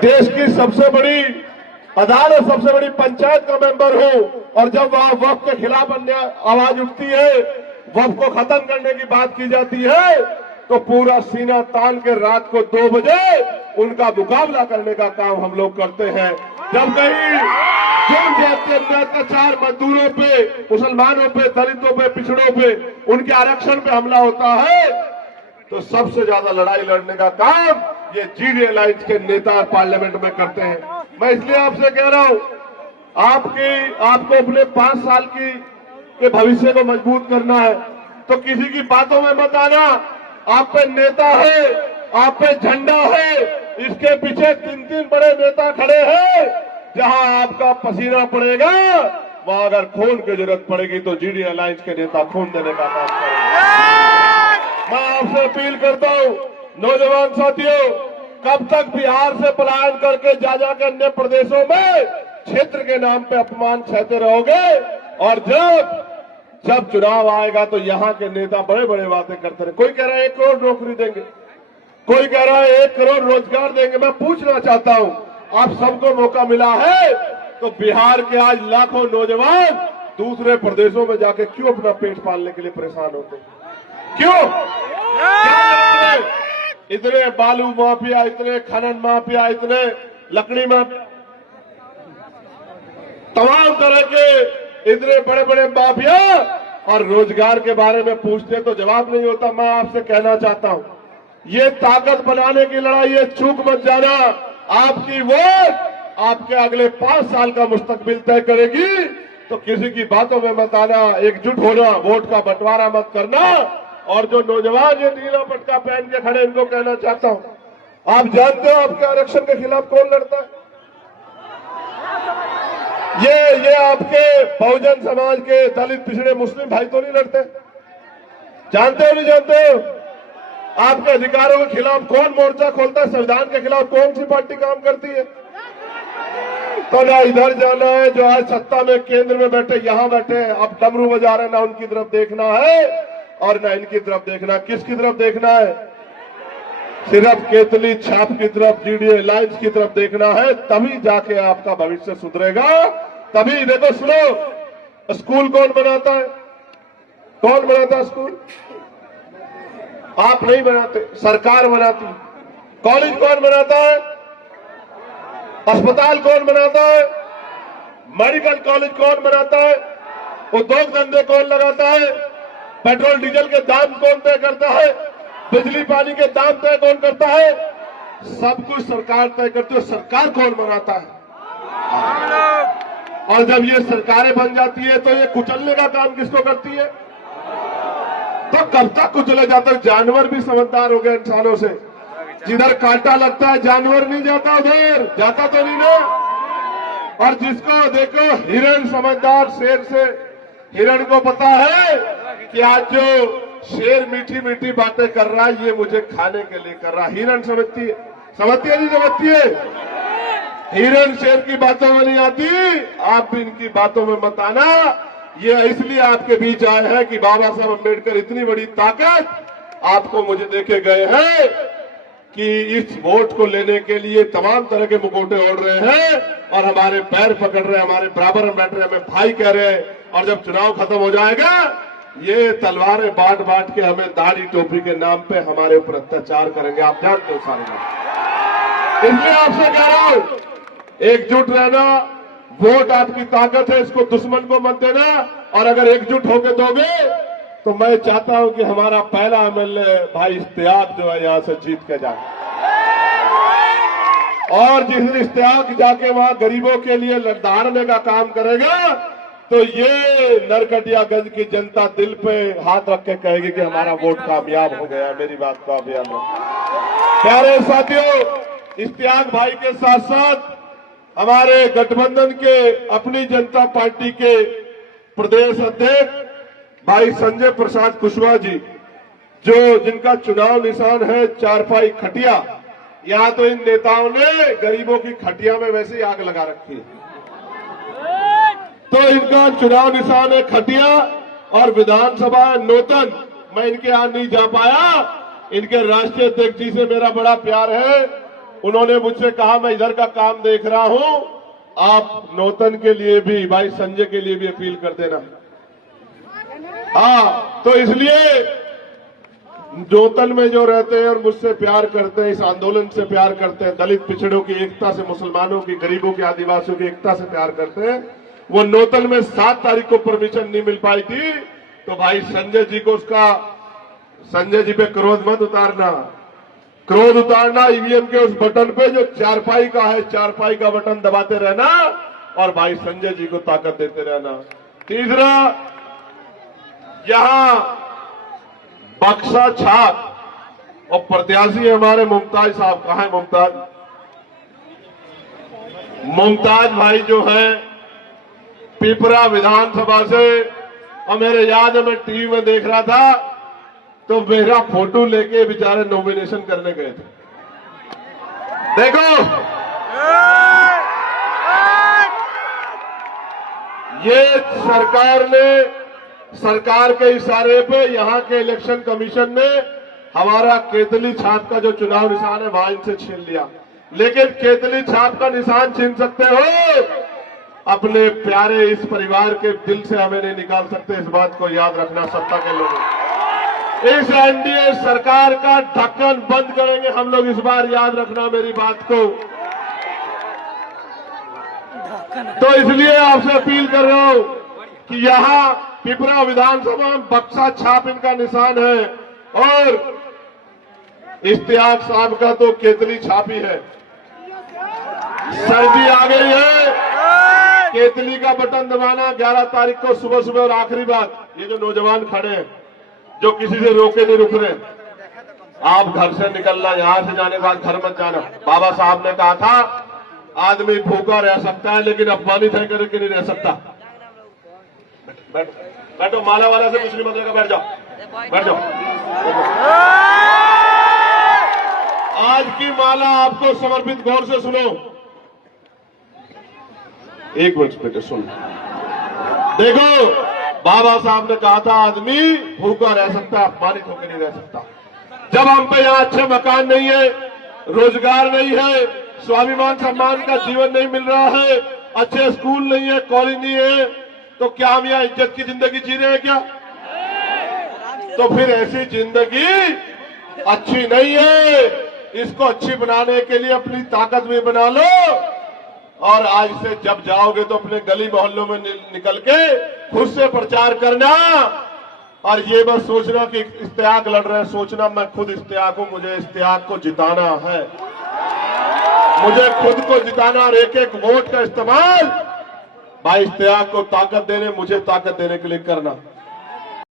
देश की सबसे बड़ी अदालत, सबसे बड़ी पंचायत का मेंबर हूं, और जब वहां वक्फ के खिलाफ अन्य आवाज उठती है, वक्फ को खत्म करने की बात की जाती है, तो पूरा सीना तान के रात को 2 बजे उनका मुकाबला करने का काम हम लोग करते हैं। जब कहीं जुर्म जाते अत्याचार मजदूरों पे, मुसलमानों पे, दलितों पे, पिछड़ों पे, उनके आरक्षण पे हमला होता है, तो सबसे ज्यादा लड़ाई लड़ने का काम ये जीडी अलायंस के नेता पार्लियामेंट में करते हैं। मैं इसलिए आपसे कह रहा हूं, आपको अपने 5 साल के भविष्य को मजबूत करना है, तो किसी की बातों में मत आना। आप पे नेता है, आप पे झंडा है, इसके पीछे 3-3 बड़े नेता खड़े हैं। जहां आपका पसीना पड़ेगा, वहां अगर खून की जरूरत पड़ेगी तो जीडी अलायंस के नेता खून देने का काम करेंगे। मैं आपसे अपील करता हूं, नौजवान साथियों, कब तक बिहार से पलायन करके जा के अन्य प्रदेशों में क्षेत्र के नाम पे अपमान सहते रहोगे? और जब चुनाव आएगा तो यहाँ के नेता बड़े बड़े बातें करते रहे। कोई कह रहा है 1 करोड़ नौकरी देंगे, कोई कह रहा है 1 करोड़ रोजगार देंगे। मैं पूछना चाहता हूँ, आप सबको मौका मिला है, तो बिहार के आज लाखों नौजवान दूसरे प्रदेशों में जाके क्यों अपना पेट पालने के लिए परेशान होते हैं? क्यों? इतने बालू माफिया, इतने खनन माफिया, इतने लकड़ी माफिया, तमाम तरह के इतने बड़े बड़े माफिया, और रोजगार के बारे में पूछते तो जवाब नहीं होता। मैं आपसे कहना चाहता हूं, ये ताकत बनाने की लड़ाई है, चूक मत जाना। आपकी वोट आपके अगले 5 साल का मुस्तकबिल तय करेगी, तो किसी की बातों में मत आना, एकजुट होना, वोट का बंटवारा मत करना। और जो नौजवान ये नीला पटका पहन के खड़े, इनको कहना चाहता हूं, आप जानते हो आपके आरक्षण के खिलाफ कौन लड़ता है? ये आपके बहुजन समाज के दलित, पिछड़े, मुस्लिम भाई तो नहीं लड़ते? जानते हो नहीं जानते हो? आपके अधिकारों के खिलाफ कौन मोर्चा खोलता है? संविधान के खिलाफ कौन सी पार्टी काम करती है? तो ना इधर जाना है, जो आज सत्ता में केंद्र में बैठे, यहां बैठे, अब डमरू बजा रहे, ना उनकी तरफ देखना है और ना इनकी तरफ देखना। किसकी तरफ देखना है? सिर्फ केतली छाप की तरफ, जीडी अलायंस की तरफ देखना है, तभी जाके आपका भविष्य सुधरेगा। तभी देखो, सुनो, स्कूल कौन बनाता है? कौन बनाता है स्कूल? आप नहीं बनाते, सरकार बनाती। कॉलेज कौन बनाता है? अस्पताल कौन बनाता है? मेडिकल कॉलेज कौन बनाता है? उद्योग धंधे कौन लगाता है? पेट्रोल डीजल के दाम कौन तय करता है? बिजली पानी के दाम तय कौन करता है? सब कुछ सरकार तय करती है। सरकार कौन बनाता है? और जब ये सरकारें बन जाती है तो ये कुचलने का काम किसको करती है? तो कब तक कुचले जाता है? जानवर भी समझदार हो गए इंसानों से। जिधर कांटा लगता है जानवर नहीं जाता, उधर जाता तो नहीं ना। और जिसको देखो हिरण समझदार, शेर से हिरण को पता है कि आज जो शेर मीठी मीठी बातें कर रहा है, ये मुझे खाने के लिए कर रहा है। हिरण समझती है नहीं समझती है? हिरण शेर की बातों में नहीं आती। आप भी इनकी बातों में मत आना। ये इसलिए आपके बीच आए हैं कि बाबा साहब अम्बेडकर इतनी बड़ी ताकत आपको मुझे देके गए हैं कि इस वोट को लेने के लिए तमाम तरह के मुखौटे ओढ़ रहे हैं और हमारे पैर पकड़ रहे हैं, हमारे बराबर में बैठ रहे हैं, हमें भाई कह रहे हैं। और जब चुनाव खत्म हो जाएगा, ये तलवारें बांट बांट के हमें दाढ़ी टोपी के नाम पे हमारे ऊपर अत्याचार करेंगे। आप जानते हो सारे लोग। इसलिए आपसे कह रहा हूं, एकजुट रहना। वोट आपकी ताकत है, इसको दुश्मन को मत देना। और अगर एकजुट होकर दोगे तो मैं चाहता हूं कि हमारा पहला एमएलए भाई इश्तियाक जो है यहां से जीत के जाए। और जिस दिन इश्तियाक जाके वहां गरीबों के लिए लड़ने का काम करेगा, तो ये नरकटियागंज की जनता दिल पे हाथ रख के कहेगी कि हमारा वोट कामयाब हो गया। मेरी बात को आप ध्यान रखें। प्यारे साथियों, इश्तियाक भाई के साथ साथ हमारे गठबंधन के अपनी जनता पार्टी के प्रदेश अध्यक्ष भाई संजय प्रसाद कुशवाहा जी, जो जिनका चुनाव निशान है चारपाई खटिया। यहां तो इन नेताओं ने गरीबों की खटिया में वैसे ही आग लगा रखी है। तो इनका चुनाव निशान है खटिया और विधानसभा नौतन। मैं इनके यहां नहीं जा पाया। इनके राष्ट्रीय अध्यक्ष जी से मेरा बड़ा प्यार है, उन्होंने मुझसे कहा मैं इधर का काम देख रहा हूं, आप नौतन के लिए भी, भाई संजय के लिए भी अपील कर देना। हाँ, तो इसलिए नौतन में जो रहते हैं और मुझसे प्यार करते हैं, इस आंदोलन से प्यार करते हैं, दलित पिछड़ों की एकता से, मुसलमानों की, गरीबों की, आदिवासियों की एकता से प्यार करते हैं, वो नौतन में 7 तारीख को परमिशन नहीं मिल पाई थी, तो भाई संजय जी को उसका, संजय जी पे क्रोध मत उतारना, क्रोध उतारना ईवीएम के उस बटन पे जो चारपाई का है, चारपाई का बटन दबाते रहना और भाई संजय जी को ताकत देते रहना। तीसरा, यहां बक्सा छाप और प्रत्याशी हमारे मुमताज साहब। कहां है मुमताज? मुमताज भाई जो है पिपरा विधानसभा से, और मेरे याद है मैं टीवी में देख रहा था तो मेरा फोटो लेके बेचारे नॉमिनेशन करने गए थे। देखो, ये सरकार ने, सरकार के इशारे पे यहां के इलेक्शन कमीशन ने हमारा केतली छाप का जो चुनाव निशान है वहां इनसे छीन लिया। लेकिन केतली छाप का निशान छीन सकते हो, अपने प्यारे इस परिवार के दिल से हमें नहीं निकाल सकते। इस बात को याद रखना सत्ता के लोगों। इस एनडीए सरकार का ढक्कन बंद करेंगे हम लोग, इस बार याद रखना मेरी बात को। तो इसलिए आपसे अपील कर रहा हूं कि यहां पिपरा विधानसभा में बक्सा छाप इनका निशान है और इश्तियाक साहब का तो केतली छाप ही है। सर्दी आ गई है, केतली का बटन दबाना 11 तारीख को सुबह सुबह। और आखिरी बात, ये जो नौजवान खड़े हैं जो किसी से रोके नहीं रुक रहे, आप घर से निकलना, यहां से जाने के बाद घर मत जाना। बाबा साहब ने कहा था आदमी भूखा रह सकता है लेकिन अपमानित है करके नहीं रह सकता। बैठो, माला वाला से कुछ नहीं बदलेगा, बैठ जाओ, बैठ जाओ। आज की माला आपको समर्पित, गौर से सुनो। एक मिनट बेटे सुन। देखो, बाबा साहब ने कहा था आदमी भूखा रह सकता है, अपमानित होकर नहीं रह सकता। जब हम पे यहाँ अच्छे मकान नहीं है, रोजगार नहीं है, स्वाभिमान सम्मान का जीवन नहीं मिल रहा है, अच्छे स्कूल नहीं है, कॉलेज नहीं है, तो क्या हम यहाँ इज्जत की जिंदगी जी रहे हैं क्या? तो फिर ऐसी जिंदगी अच्छी नहीं है। इसको अच्छी बनाने के लिए अपनी ताकत भी बना लो और आज से जब जाओगे तो अपने गली मोहल्लों में निकल के खुद से प्रचार करना। और ये बस सोचना कि इश्तियाक लड़ रहे हैं, सोचना मैं खुद इश्तियाक हूं, मुझे इश्तियाक को जिताना है, मुझे खुद को जिताना और एक एक वोट का इस्तेमाल भाई इश्तियाक को ताकत देने, मुझे ताकत देने के लिए करना।